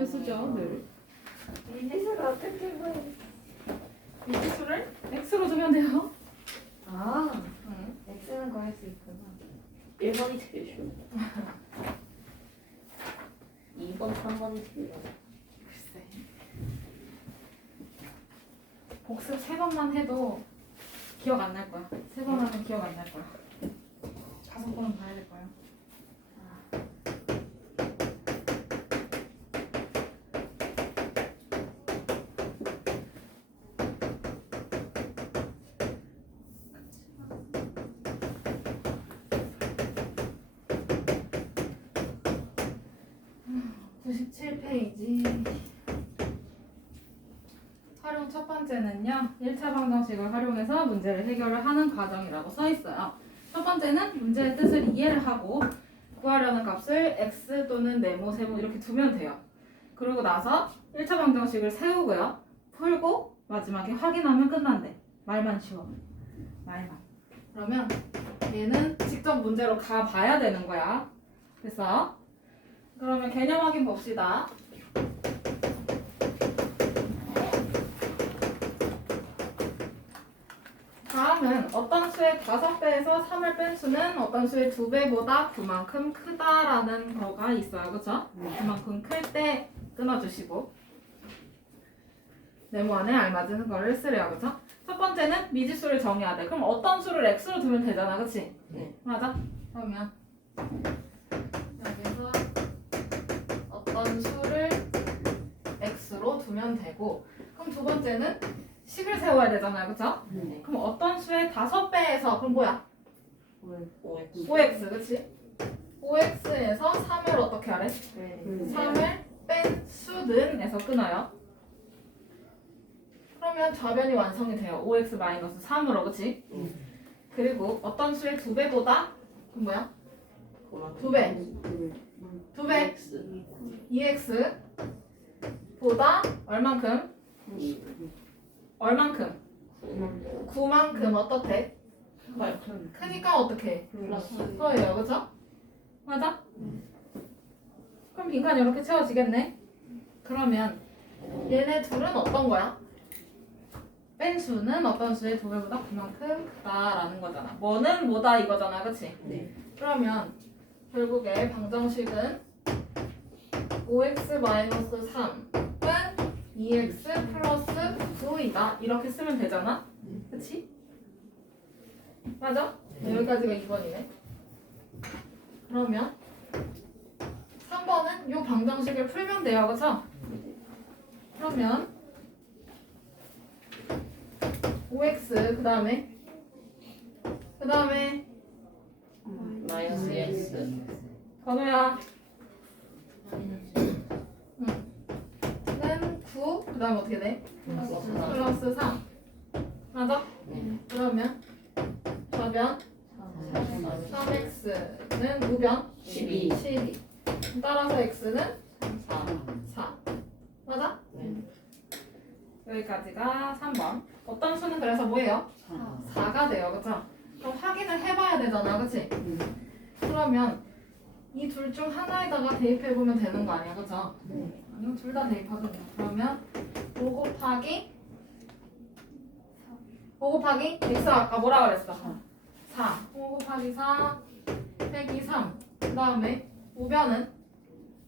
시간을 쓰죠 늘. 미지수를 어떻게 구해? 미지수를 x로 두면 돼요. 아, 응. x는 구할 수 있구나. 1번이 제일 쉬워. 2번, 3번이 제일 어려워. 글쎄. 복습 3번만 해도 기억 안 날 거야. 3번 하면 기억 안 날 거야. 5번은 봐야 될 거야. 아, 97페이지. 활용 첫 번째는요. 1차 방정식을 활용해서 문제를 해결을 하는 과정이라고 써 있어요. 첫 번째는 문제의 뜻을 이해를 하고 구하려는 값을 x 또는 네모, 세모 이렇게 두면 돼요. 그러고 나서 1차 방정식을 세우고요. 풀고 마지막에 확인하면 끝난대. 말만 쉬워. 말만. 그러면 얘는 직접 문제로 가봐야 되는 거야. 됐어? 그러면 개념 확인 봅시다. 다음은 어떤 수의 5배에서 3을 뺀 수는 어떤 수의 2배보다 그만큼 크다라는 거가 있어요. 그쵸? 그만큼 클 때 끊어주시고 네모 안에 알맞은 거를 쓰래요. 그쵸? 첫 번째는 미지수를 정해야 돼. 그럼 어떤 수를 x로 두면 되잖아. 그치? 네. 맞아? 그러면 여기서 어떤 수를 x로 두면 되고 그럼 두 번째는 식을 세워야 되잖아요. 그쵸? 네. 그럼 어떤 수의 5배에서 그럼 뭐야? 5x. 5x 그치? 5x에서 3을 어떻게 하래? 네. 3을 뺀 수는 에서 끊어요. 그러면 좌변이 완성이 돼요. 5x-3으로 그치? 그리고 어떤 수의 2배보다 그럼 뭐야? 2배 2배 x. 2x 보다 얼만큼? 얼만큼? 9만큼 어떻대? 크니까 어떻게? 플러스. 그거예요, 그죠? 맞아? 그럼 빈칸이 이렇게 채워지겠네? 그러면 얘네 둘은 어떤 거야? 뺀 수는 어떤 수의 2배보다 그만큼 크다라는 거잖아. 뭐는 뭐다 이거잖아, 그치? 네. 그러면 결국에 방정식은 5x-3은 2x 플러스 9이다. 이렇게 쓰면 되잖아? 그치? 맞아? 네, 여기까지가 2번이네. 그러면 3번은 이 방정식을 풀면 돼요. 그쵸? 그러면 5x 그 다음에 마이너스 x. 번호야 는 9, 그 다음에 어떻게 돼? 플러스 3 맞아? 그러면 좌변 3x는 우변 12. 12 따라서 x는 4. 4 맞아? 네. 여기까지가 3번 어떤 수는 그래서 뭐예요? 4가 돼요 그쵸? 그럼 확인을 해봐야 되잖아 그치? 그러면 이 둘 중 하나에다가 대입해보면 되는 거 아니야 그쵸? 아니면 둘 다 대입하거든요. 그러면 5 곱하기 x 아까 뭐라 그랬어? 4 5 곱하기 4 빼기 3 그 다음에 우변은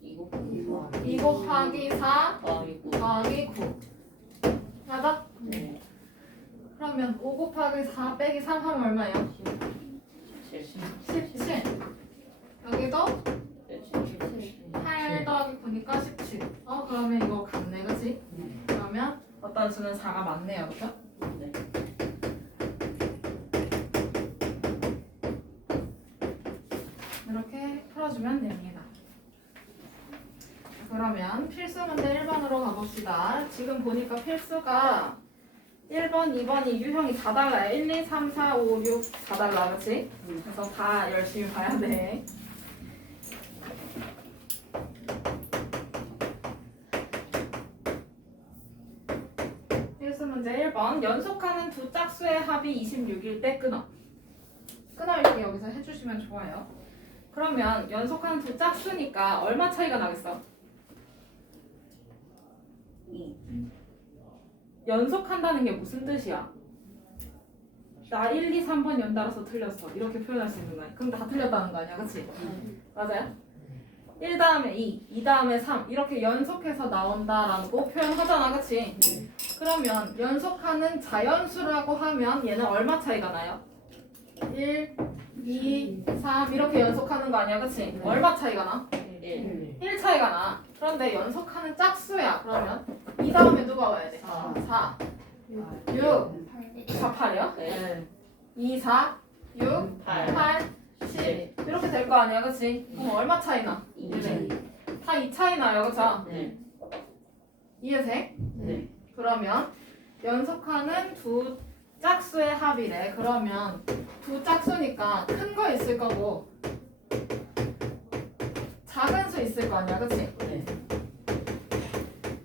2 곱하기 4. 2 곱하기 4 더하기 9. 더하기 9 맞아? 네. 그러면 5 곱하기 4 빼기 3 하면 얼마예요? 17. 17 여기도 17. 8 더하기 9니까 17 그러면 이거 같네 그치? 그러면 어떤 수는 4가 맞네요 그쵸? 네. 이렇게 풀어주면 됩니다. 그러면 필수 문제 1번으로 가봅시다. 지금 보니까 필수가 1번, 2번이 유형이 다 달라요. 1, 2, 3, 4, 5, 6 다 달라, 그치? 그래서 다 열심히 봐야 돼. 필수 문제 1번. 연속하는 두 짝수의 합이 26일 때 끊어. 끊어 이렇게 여기서 해주시면 좋아요. 그러면 연속하는 두 짝수니까 얼마 차이가 나겠어? 연속한다는 게 무슨 뜻이야? 나 1, 2, 3번 연달아서 틀렸어. 이렇게 표현할 수 있는 거야. 그럼 다 틀렸다는 거 아니야, 그치? 맞아요? 1 다음에 2 다음에 3 이렇게 연속해서 나온다라고 표현하잖아, 그치? 그러면 연속하는 자연수라고 하면 얘는 얼마 차이가 나요? 1, 2, 3 이렇게 연속하는 거 아니야, 그치? 얼마 차이가 나? 1 1 차이가 나. 그런데 연속하는 짝수야. 그러면 2 다음에 누가 와야 돼? 4, 6, 4, 8이요? 네. 2, 4, 6, 8 8, 10 이렇게 될 거 아니야, 그치? 그럼 얼마 차이 나? 2 다 2 차이 나요, 그쵸? 네. 이해돼? 네. 그러면 연속하는 두 짝수의 합이래. 그러면 두 짝수니까 큰 거 있을 거고 작은 수 있을 거 아니야, 그치? 네.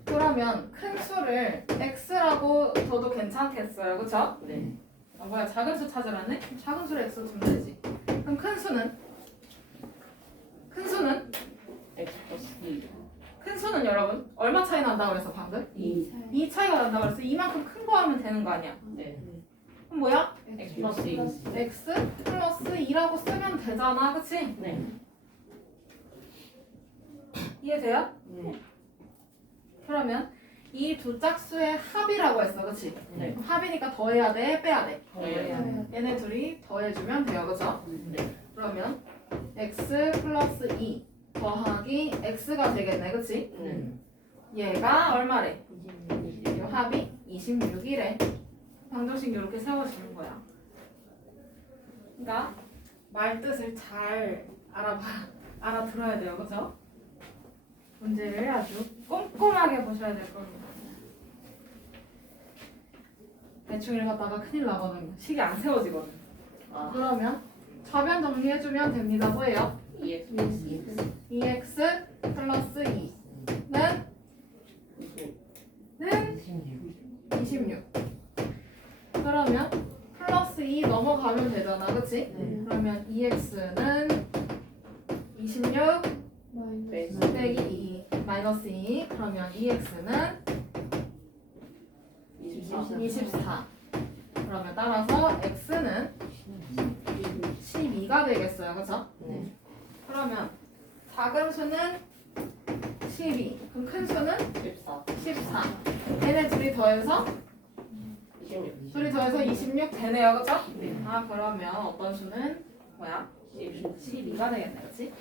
그러면 큰 수를 x라고 둬도 괜찮겠어요, 그쵸? 네. 아, 뭐야, 작은 수 찾으라네? 작은 수를 x로 두면 되지. 그럼 큰 수는? 큰 수는? X 플러스 2 큰 수는 여러분 얼마 차이 난다고 그랬어 방금? 2 2 차이가 난다고 그랬어. 이만큼 큰 거 하면 되는 거 아니야? 네. 그럼 뭐야? X 플러스 2 x 플러스 2라고 쓰면 되잖아, 그치? 네. 이해돼요? 네. 그러면 이 두 짝수의 합이라고 했어, 그치? 네. 그럼 합이니까 더해야 돼, 빼야 돼? 더해요. 얘네 둘이 더해주면 돼요, 그쵸? 네. 그러면 x 플러스 2 더하기 x가 되겠네, 그치? 네. 얘가 얼마래? 이 합이 26이래. 방정식 이렇게 세워지는 거야. 그러니까 말 뜻을 잘 알아들어야 돼요, 그죠? 문제를 아주 꼼꼼하게 보셔야 될 겁니다. 대충 읽었다가 큰일 나거든요. 식이 안 세워지거든. 아. 그러면 좌변 정리해주면 됩니다. 뭐예요? 2X 플러스 2 2x 플러스 2는 26. 그러면 플러스 2 넘어가면 되잖아, 그치? 네. 그러면 2x는 26 빼기 2 마이너스 2 그러면 2x는 24. 그러면 따라서 x는 12가 되겠어요, 그쵸? 네. 그러면 작은 수는 12 그럼 큰 수는 14 14 얘네 둘이 더해서 26 되네요, 그쵸? 네. 아 그러면 어떤 수는 뭐야? 12가 되겠네, 그치?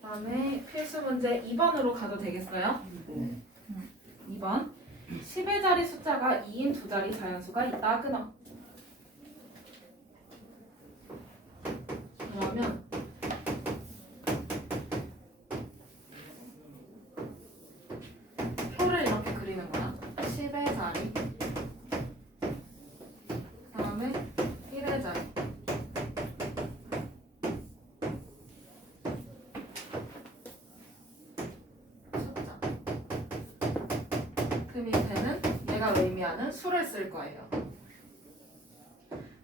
그다음에 필수 문제 2번으로 가도 되겠어요? 네. 2번 10의 자리 숫자가 2인 두 자리 자연수가 있다, 끊어. 그러면 표를 이렇게 그리는 거야. 10의 자리 그다음에 1의 자리 숫자 그 밑에는 얘가 의미하는 수를 쓸 거예요.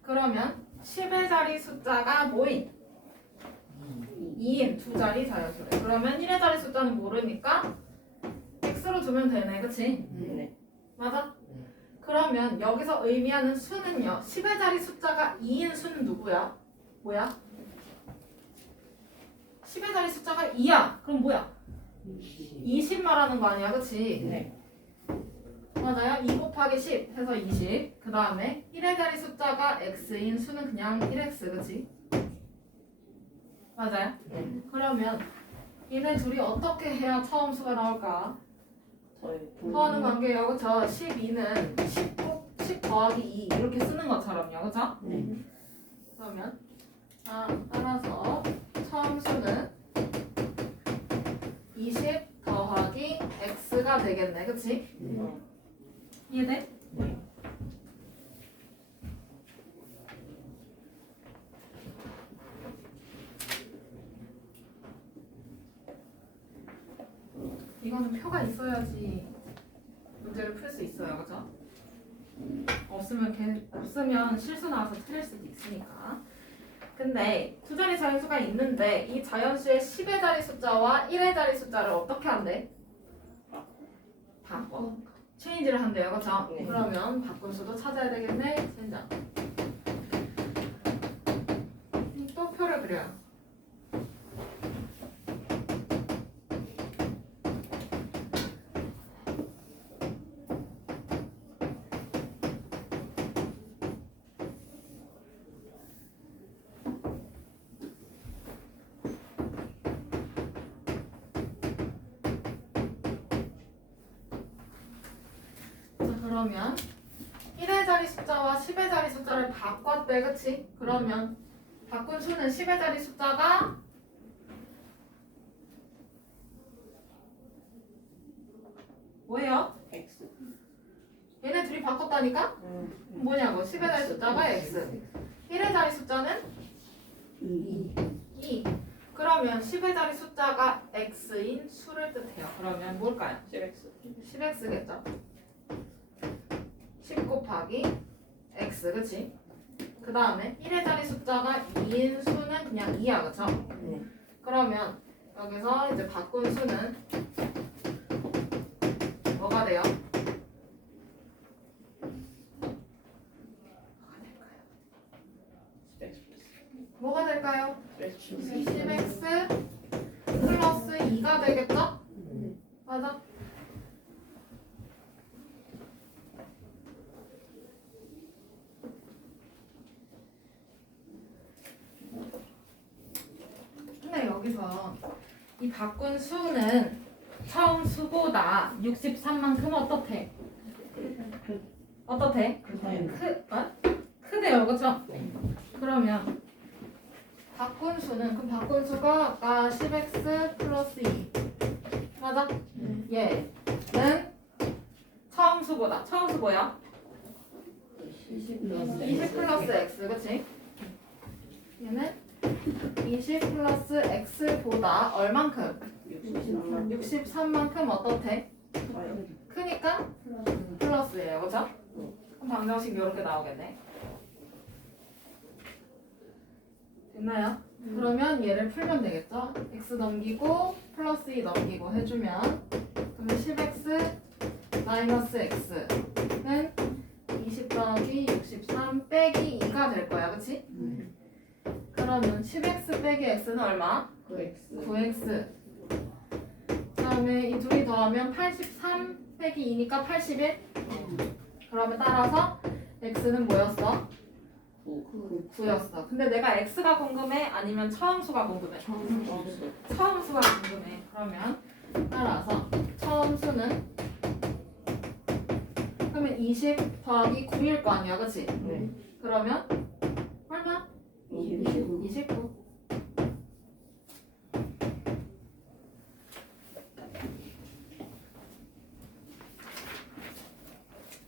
그러면 10의 자리 숫자가 뭐인? 2인 두 자리 자연수래. 그러면 1의 자리 숫자는 모르니까 x로 두면 되네, 그치? 네. 맞아? 그러면 여기서 의미하는 수는요 10의 자리 숫자가 2인 수는 누구야? 뭐야? 10의 자리 숫자가 2야. 그럼 뭐야? 20 말하는 거 아니야, 그치? 네. 맞아요. 2 곱하기 10 해서 20. 그 다음에 1의 자리 숫자가 x인 수는 그냥 1x, 그치? 맞아요. 네. 그러면 얘네 둘이 어떻게 해야 처음 수가 나올까? 더하는 관계예요, 그쵸? 12는 10 더하기 2 이렇게 쓰는 것처럼요, 그쵸? 네. 그러면 따라서 처음 수는 20 더하기 x가 되겠네, 그치? 이해돼? 네. 이거는 표가 있어야지 문제를 풀 수 있어요, 그죠? 없으면 실수 나와서 틀릴 수도 있으니까. 근데 두 자리 자연수가 있는데 이 자연수의 10의 자리 숫자와 1의 자리 숫자를 어떻게 한대? 바꿔. 체인지를 한대요. 그렇죠? 네. 그러면 바꾼 수도 찾아야 되겠네. 젠장. 또 표를 그려요. 자, 그러면 1의 자리 숫자와 10의 자리 숫자를 바꿨대. 그치? 그러면 바꾼 수는 10의 자리 숫자가 뭐예요? X. 얘네 둘이 바꿨다니까? 뭐냐고? 10의 자리 숫자가 X, 1의 자리 숫자는 2. 그러면 10의 자리 숫자가 X인 수를 뜻해요. 그러면 뭘까요? 10X. 10X겠죠? 10 곱하기 X, 그치? 그 다음에 1의 자리 숫자가 2인 수는 그냥 2야, 그쵸? 네. 그러면 여기서 이제 바꾼 수는 뭐가 돼요? 뭐가 될까요? 10x 플러스 2가 되겠죠? 맞아? 근데 여기서 이 바꾼 수는 처음 수보다 63만큼 어떻대? 어떻대? 크대요, 그쵸? 그러면 바꾼 수는, 그럼 바꾼 수가 아까 10x 플러스 2 맞아? 얘는 처음 수보다, 처음 수 뭐야? 20 플러스 x, 그치? 얘는 20 플러스 x보다 얼만큼? 63만큼 어떻대? 크니까 플러스예요, 그쵸? 그럼 방정식 이렇게 나오겠네. 됐나요? 그러면 얘를 풀면 되겠죠? x 넘기고 플러스 2 넘기고 해주면 그러면 10x 마이너스 x는 20 더하기 63 빼기 2가 될 거야, 그치? 그러면 10x 빼기 x는 얼마? 9x. 그 다음에 이 둘이 더하면 83 빼기 2니까 81. 그러면 따라서 x는 뭐였어? 9였어. 근데 내가 x가 궁금해? 아니면 처음 수가 궁금해? 처음 수가 궁금해. 그러면 따라서 처음 수는 그러면 20 더하기 9일 거 아니야, 그치? 네. 그러면 얼마? 29.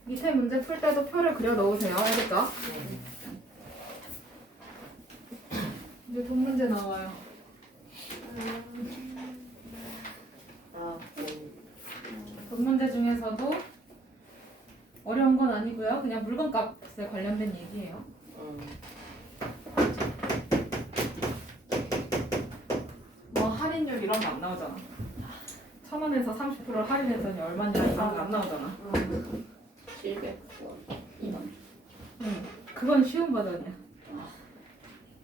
밑에 문제 풀 때도 표를 그려 넣으세요. 알겠죠? 이제 돈 문제 나와요. 돈 문제 중에서도 어려운 건 아니고요. 그냥 물건값에 관련된 얘기예요. 뭐 할인율 이런 거 안 나오잖아. 1,000원에서 30% 할인했더니 얼마냐 이런 거 안 나오잖아. 700원. 2만. 응, 그건 쉬운 버전이야.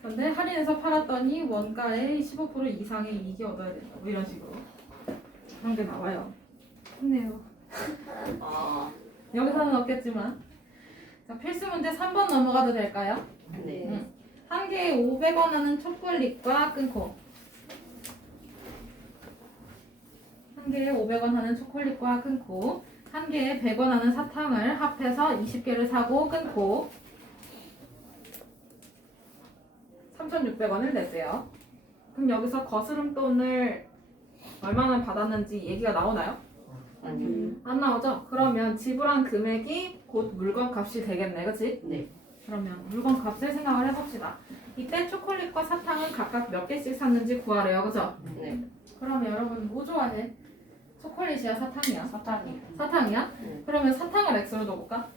근데 할인해서 팔았더니 원가의 15% 이상의 이익이 얻어야 된다. 뭐 이런 식으로 그런 게 나와요. 좋네요. 여기서는 없겠지만. 자, 필수 문제 3번 넘어가도 될까요? 네. 한 개에 500원 하는 초콜릿과 끊고 한 개에 500원 하는 초콜릿과 끊고 한 개에 100원 하는 사탕을 합해서 20개를 사고 끊고 3,600원을 냈대요. 그럼 여기서 거스름돈을 얼마나 받았는지 얘기가 나오나요? 아니요. 안 나오죠? 그러면 지불한 금액이 곧 물건 값이 되겠네, 그치? 네. 그러면 물건 값을 생각을 해봅시다. 이때 초콜릿과 사탕은 각각 몇 개씩 샀는지 구하래요, 그죠? 네. 그러면 여러분 뭐 좋아해? 초콜릿이야, 사탕이야? 사탕이. 사탕이야? 네. 그러면 사탕을 X로 넣어볼까?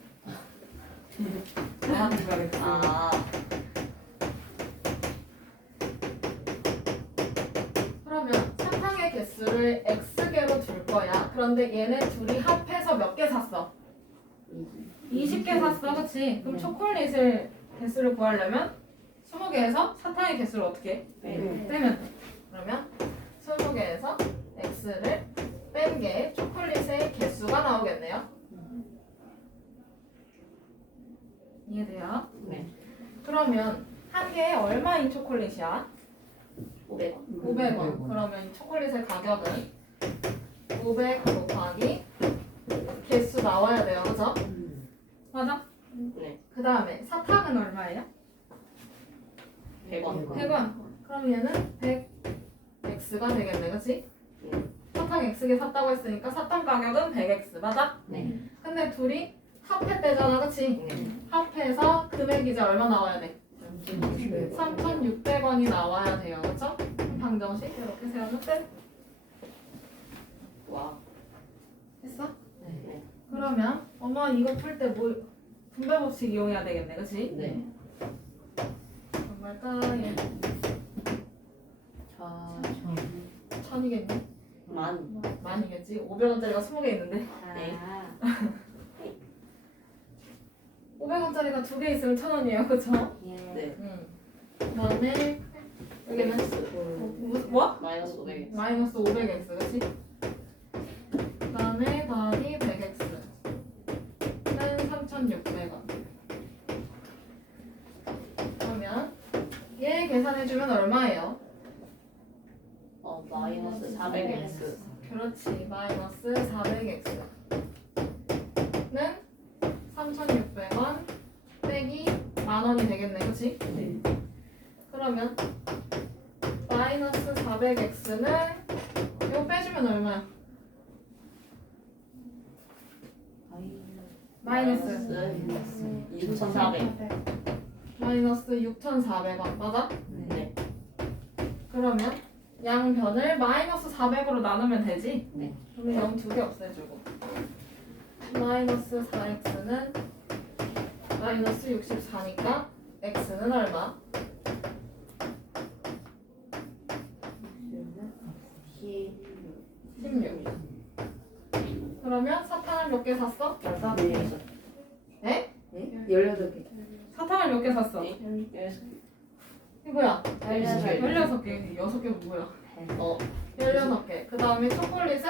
나왔던 x. 아. 그러면 사탕의 개수를 x개로 둘 거야. 그런데 얘네 둘이 합해서 몇 개 샀어? 20개 샀어, 그치? 그럼 네. 초콜릿을 개수를 구하려면 20개에서 사탕의 개수를 어떻게 해? 네. 빼면 돼. 그러면 20개에서 x를 뺀 게 초콜릿의 개수가 나오겠네요. 이해돼요? 네. 그러면 한 개에 얼마인 초콜릿이야? 500원. 500원. 그러면 이 초콜릿의 가격은 500 곱하기 개수 나와야 돼요. 그죠? 맞아? 네. 그 다음에 사탕은 얼마예요? 100원. 100원. 그럼 얘는 100x가 되겠네. 그치? 사탕 x개 샀다고 했으니까 사탕 가격은 100x. 맞아? 네. 근데 둘이 합했대잖아. 그치? 네. 합해서 금액이 이제 얼마 나와야 돼? 3,600원이 나와야 돼요. 그쵸? 방정식 이렇게 세우면 끝. 와. 했어? 네. 그러면 엄마 이거 풀 때 뭐 분배 법칙 이용해야 되겠네. 그치? 네. 얼마일까? 얘 자, 1000이겠니? 만. 만이겠지? 500원짜리가 20개 있는데 네. 500원짜리가 2개 있으면 1000원이에요. 그쵸? 네. 그 다음에 여기는 뭐? 마이너스 500. 마이너스 500x. 그치? 그 다음에 더하기 100x는 3,600원. 그러면 얘 계산해주면 얼마예요? 마이너스 400x. 그렇지. 마이너스 400x는 3,600원 빼기 만원이 되겠네. 그치? 네. 그러면 마이너스 400x는 이거 빼주면 얼마야? 마이너스 6,400. 마이너스 6,400원. 맞아? 네. 그러면 양변을 마이너스 400으로 나누면 되지? 네. 그러면 0 두 개 없애주고 마이너스 4x는 마이너스 64니까 x는 얼마? 16. 그러면 사탕을 몇 개 샀어? 에? 18개. 사탕을 몇 개 샀어? 이거야 16개. 16개 6개 누구야? 16개. 그 다음에 초콜릿은?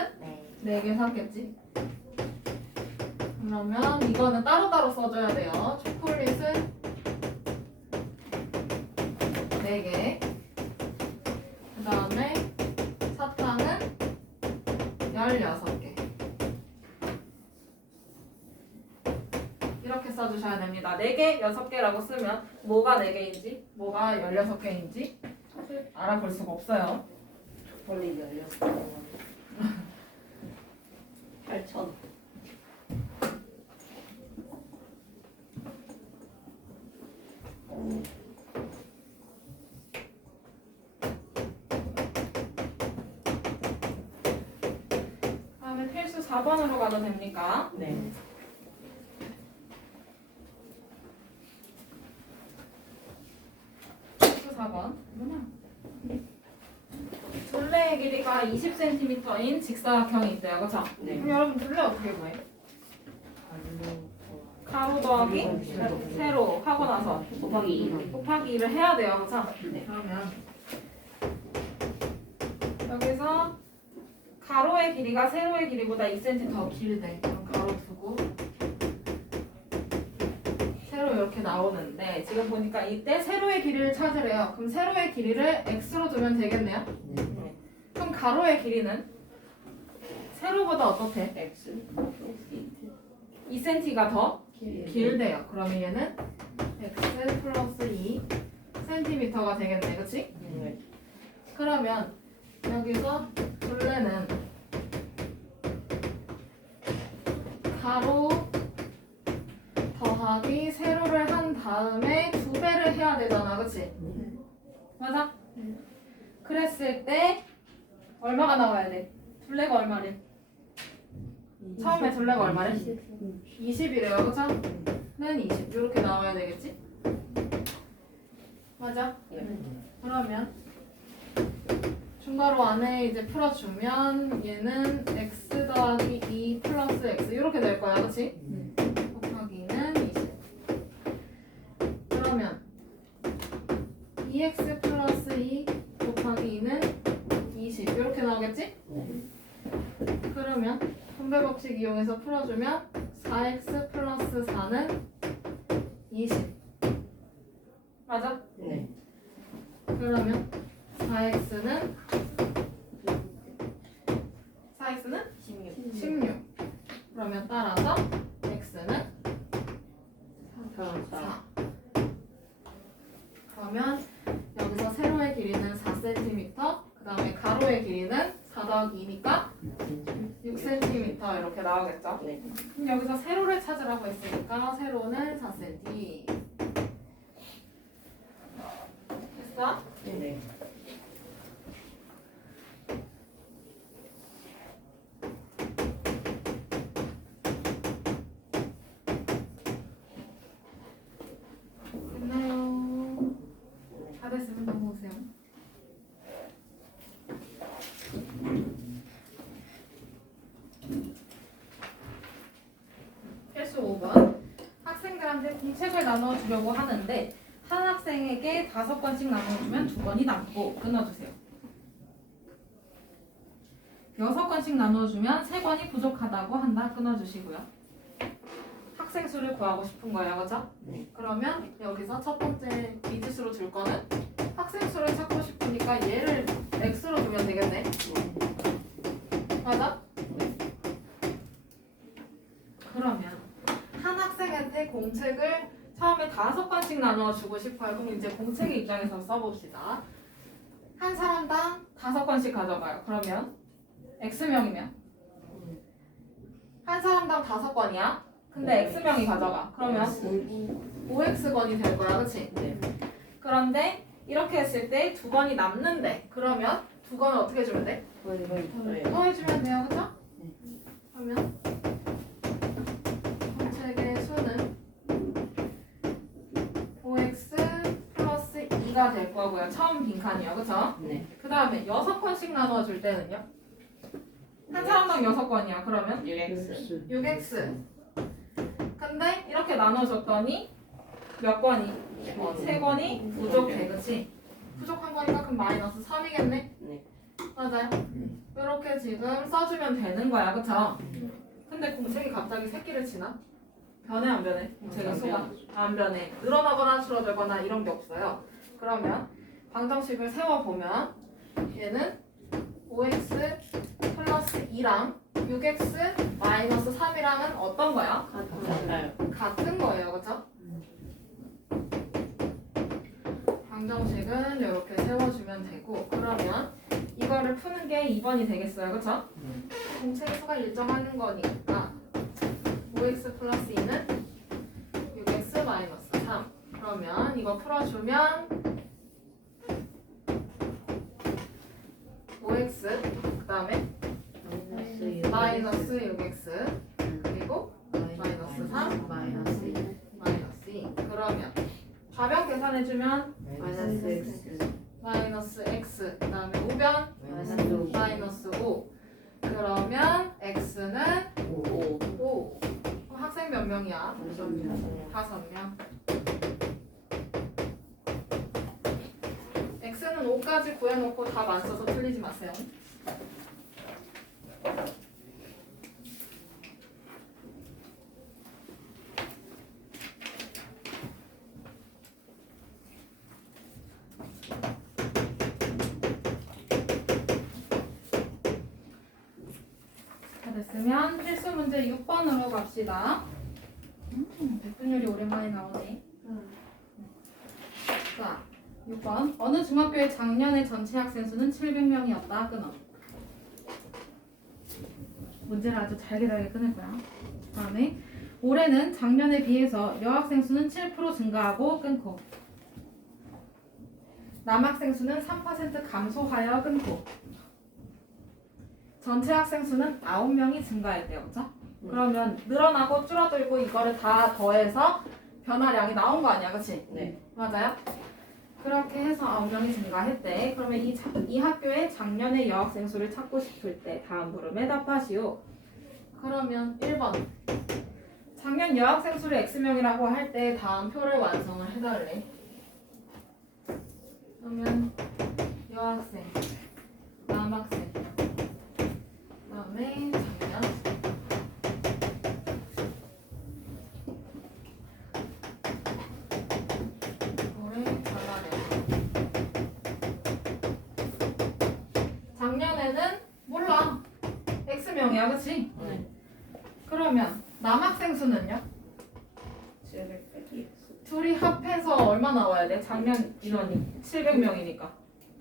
4개 샀겠지? 그러면 이거는 따로따로 써줘야 돼요. 초콜릿은 4개. 그 다음에 사탕은 16개. 이렇게 써주셔야 됩니다. 4개, 6개라고 쓰면 뭐가 4개인지, 뭐가 16개인지 사실 알아볼 수가 없어요. 초콜릿 16개. 8,000. 다음에 필수 4번으로 가도 됩니까? 네. 필수 4번. 둘레의 길이가 20cm인 직사각형이 있대요. 그쵸? 네. 그럼 여러분 둘레 어떻게 구해? 가로 더하기 세로 하고 나서 곱하기 곱하기 2를 해야 돼요. 그쵸? 네. 그러면 여기서 가로의 길이가 세로의 길이보다 2cm 더 길대. 그럼 가로 두고 세로 이렇게 나오는데 지금 보니까 이때 세로의 길이를 찾으래요. 그럼 세로의 길이를 x로 두면 되겠네요. 네. 그럼 가로의 길이는 세로보다 어떻대? x 2cm가 더 길. 길대요. 그러면 얘는 x 플러스 2cm가 되겠네. 그치? 네. 그러면 여기서 둘레는 가로 더하기 세로를 한 다음에 2배를 해야 되잖아. 그치? 맞아? 그랬을 때 얼마가 나와야 돼? 둘레가 얼마래? 처음에 둘레가 얼마래? 20이래요. 그쵸? 20 이렇게 나와야 되겠지? 맞아? 그러면 중괄호 안에 이제 풀어주면 얘는 x 더하기 2 플러스 x 이렇게 될 거야, 그치? 곱하기 2는 20. 그러면 2x 플러스 2 곱하기 2는 20 이렇게 나오겠지? 그러면 분배 법칙 이용해서 풀어주면 4x 플러스 4는 20 맞아? 네. 그러면 4x는 16 그러면 따라서 x는 4 그러면 여기서 세로의 길이는 4cm 그 다음에 가로의 길이는 4 더하기 2니까 6cm 이렇게 나오겠죠? 네. 그럼 여기서 세로를 찾으라고 했으니까 세로는 4cm 됐어? 네. 됐나요? 다 됐으면 넘어오세요. 필수 5번. 학생들한테 공책을 나눠주려고 하는데 한 학생에게 5권씩 나눠주면 2권이 남고 끊어주세요. 6권씩 나눠주면 3권이 부족하다고 한다. 끊어주시고요. 학생 수를 구하고 싶은 거예요, 그죠? 네. 그러면 여기서 첫 번째 미지수로 줄 거는 학생 수를 찾고 싶으니까 얘를 x로 두면 되겠네. 맞아? 그러면 한 학생한테 공책을 처음에 5권씩 나누어 주고 싶어요. 그럼 이제 공책의 입장에서 써봅시다. 한 사람당 5권씩 가져가요. 그러면 x명이면 한 사람당 5권이야. 근데 x명이 가져가. 그러면 5x권이 될 거야. 그치? 네. 그런데 이렇게 했을 때 2권이 남는데 그러면 2권을 어떻게 주면 돼? 더해주면 돼요. 그쵸? 그러면 공책의 수는 5x 플러스 2가 될 거고요. 처음 빈칸이요. 그쵸? 네. 그 다음에 6권씩 나눠 줄 때는요? 한 사람당 6권이야. 그러면 6x. 6x. 근데 이렇게 나눠줬더니 몇 권이? 3권이 부족해. 그치? 부족한 거니까 그럼 마이너스 3이겠네? 네. 맞아요. 이렇게 지금 써주면 되는 거야. 그쵸? 근데 공책이 갑자기 새끼를 치나? 변해 안 변해? 공책의 안 수가? 안 변해. 늘어나거나 줄어들거나 이런 게 없어요. 그러면 방정식을 세워보면 얘는 5x 플러스 2랑 6x 마이너스 3이랑은 어떤 거야? 같아요. 같은 거예요. 그쵸? 방정식은 이렇게 세워주면 되고 그러면 이거를 푸는 게 2번이 되겠어요. 그쵸? 공책의 수가 일정하는 거니까 5x 플러스 2는 6x 마이너스 3 그러면 이거 풀어주면 5x 그 다음에 마이너스 6x 그리고 마이너스 3 마이너스 2 그러면 가변 계산해주면 마이너스 x. 마이너스 x 그 다음에 우변 마이너스 마이너스 5 그러면 x는 5. 5 학생 몇 명이야? 5명 x는 5까지 구해놓고 답 안 써서 틀리지 마세요. 다 됐으면 필수 문제 6번으로 갑시다. 백분율이 오랜만에 나오네. 자, 6번. 어느 중학교의 작년의 전체 학생 수는 700명이었다. 끊어. 문제를 아주 잘게 끊을 거야. 다음에 올해는 작년에 비해서 여학생 수는 7% 증가하고 끊고 남학생 수는 3% 감소하여 끊고 전체 학생 수는 9명이 증가했대요. 그죠? 그러면 늘어나고 줄어들고 이거를 다 더해서 변화량이 나온 거 아니야, 그치? 네. 맞아요? 그렇게 해서 9명이 증가했대. 그러면 이 학교의 작년의 여학생 수를 찾고 싶을 때 다음 물음에 답하시오. 그러면 1번. 작년 여학생 수를 X명이라고 할 때 다음 표를 완성을 해달래. 그러면 여학생, 남학생, 그다음에 작년. 올해 전화량. 작년에는 몰라. X명이야, 그치? 네. 그러면 남학생 수는요? 700 빼기 X. 둘이 합해서 얼마 나와야 돼? 작년 인원이 700명이니까.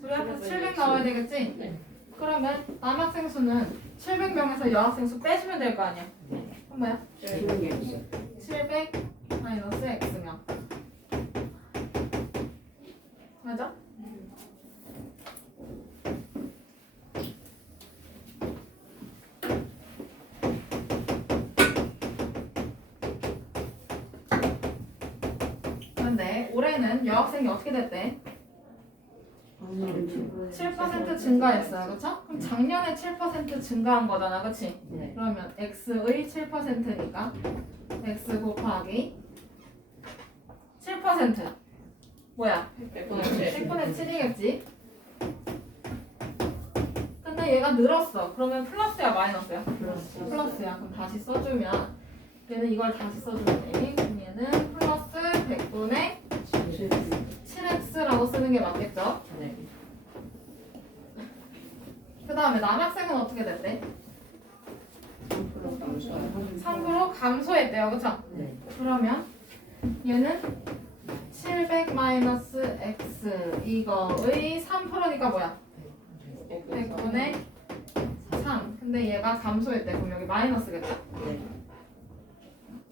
둘이 합해서 700 나와야 되겠지? 네. 그러면 남학생 수는 700명에서 여학생 수 빼주면 될 거 아니야? 네. 그럼 뭐야? 700 X. 700 마이너스 X명. 맞아? 그런데 올해는 여학생이 어떻게 됐대? 7% 증가했어요. 그렇죠? 그럼 작년에 7% 증가한 거잖아. 그렇지? 네. 그러면 x의 7%니까 x 곱하기 7% 뭐야? 100분의 7이겠지? 근데 얘가 늘었어. 그러면 플러스야 마이너스야? 플러스야. 그럼 다시 써주면 얘는 이걸 다시 써주면 돼. 그럼 얘는 플러스 100분의 7x라고 쓰는 게 맞겠죠? 네. 그 다음에 남학생은 어떻게 됐대? 3으로 감소했대요. 그쵸? 네. 그러면 얘는 700 마이너스 x 이거의 3%니까 뭐야? 100분의 3. 근데 얘가 감소했대. 그럼 여기 마이너스겠죠? 네.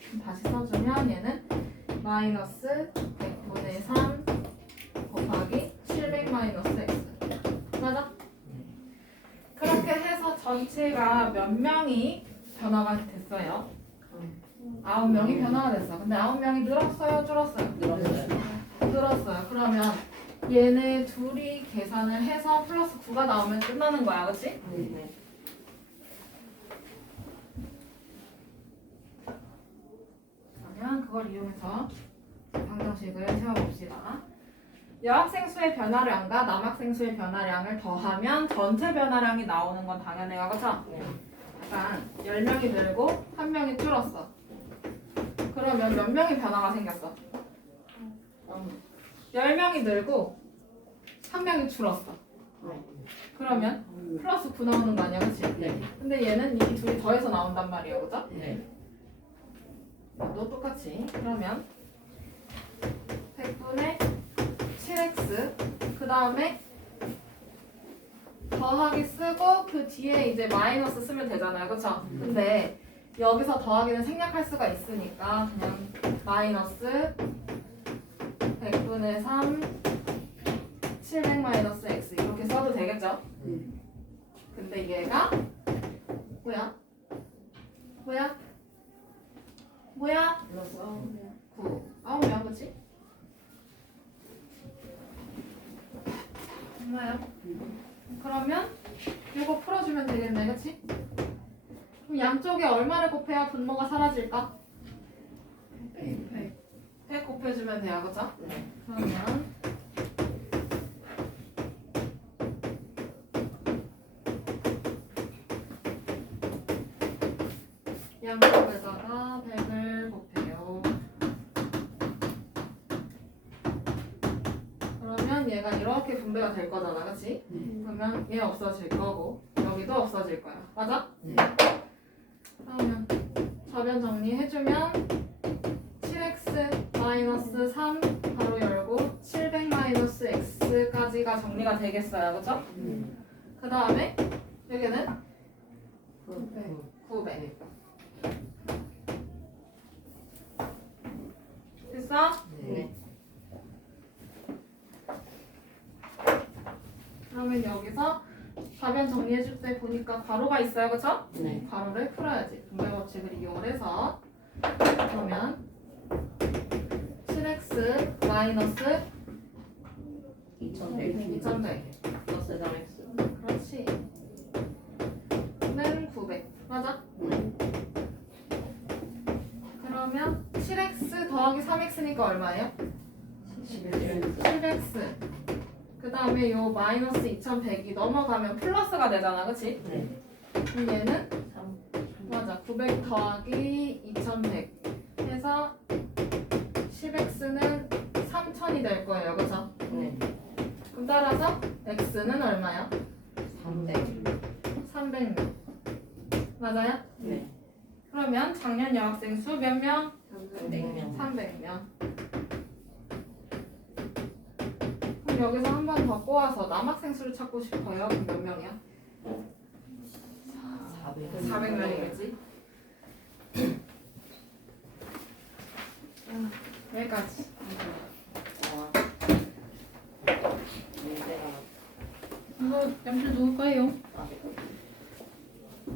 그럼 다시 써주면 얘는 마이너스 100분의 3 곱하기 700 마이너스 x. 맞아? 그렇게 해서 전체가 몇 명이 변화가 됐어요? 9명이 변화가 됐어. 근데 9명이 늘었어요? 줄었어요? 늘었어요. 늘었어요. 그러면 얘네 둘이 계산을 해서 플러스 9가 나오면 끝나는 거야. 그치? 네. 그러면 그걸 이용해서 방정식을 세워봅시다. 여학생 수의 변화량과 남학생 수의 변화량을 더하면 전체 변화량이 나오는 건 당연해요. 그쵸? 네. 약간 10명이 늘고 1명이 줄었어. 그러면 몇 명의 변화가 생겼어? 10명이 늘고 1명이 줄었어. 그러면 플러스 9 나오는 거 아니야, 그치? 네. 근데 얘는 이 둘이 더해서 나온단 말이에요, 그죠? 네. 또 똑같이. 그러면 100분의 7x 그 다음에 더하기 쓰고 그 뒤에 이제 마이너스 쓰면 되잖아요, 그쵸? 근데 여기서 더하기는 생략할 수가 있으니까 그냥 마이너스 100분의 3 700 마이너스 x 이렇게 써도 되겠죠? 근데 얘가 뭐야? 뭐야? 뭐야? 불렀어. 9 9명 그치? 맞나요? 그러면 이거 풀어주면 되겠네, 그치? 그럼 양쪽에 얼마를 곱해야 분모가 사라질까? 100 곱해주면 돼요, 그쵸? 네. 그러면 양쪽에다가 100을 곱해요. 그러면 얘가 이렇게 분배가 될 거잖아, 그치? 그러면 얘 없어질 거고 여기도 없어질 거야. 맞아? 네. 그러면 저변 정리해주면 7x 마이너스 3 바로 열고 700 마이너스 x까지가 정리가 되겠어요. 그쵸? 그 다음에 여기는 900 됐어? 네. 그러면 여기서 답변 정리해줄 때 보니까 괄호가 있어요, 그쵸? 네. 괄호를 풀어야지. 분배 법칙을 이용을 해서 그러면 7x 마이너스 2100. 2100 플러스 3x. 그렇지 는 900 맞아? 네. 그러면 7x 더하기 3x니까 얼마예요? 11x. 7x 그 다음에 요 마이너스 2100이 넘어가면 플러스가 되잖아 그치? 네. 그럼 얘는 3. 맞아 900 더하기 2100 해서 10x는 3000이 될 거예요 그쵸? 네. 그럼 따라서 x는 얼마야? 300. 300명 맞아요? 네. 그러면 작년 여학생 수 몇 명? 300명. 300명 그럼 여기서 한 번 더 꼬아서 남학생 수를 찾고 싶어요 그럼 몇 명이야? 400명이겠지? 여기까지 문제가 이거 염실 누울 거예요? 아,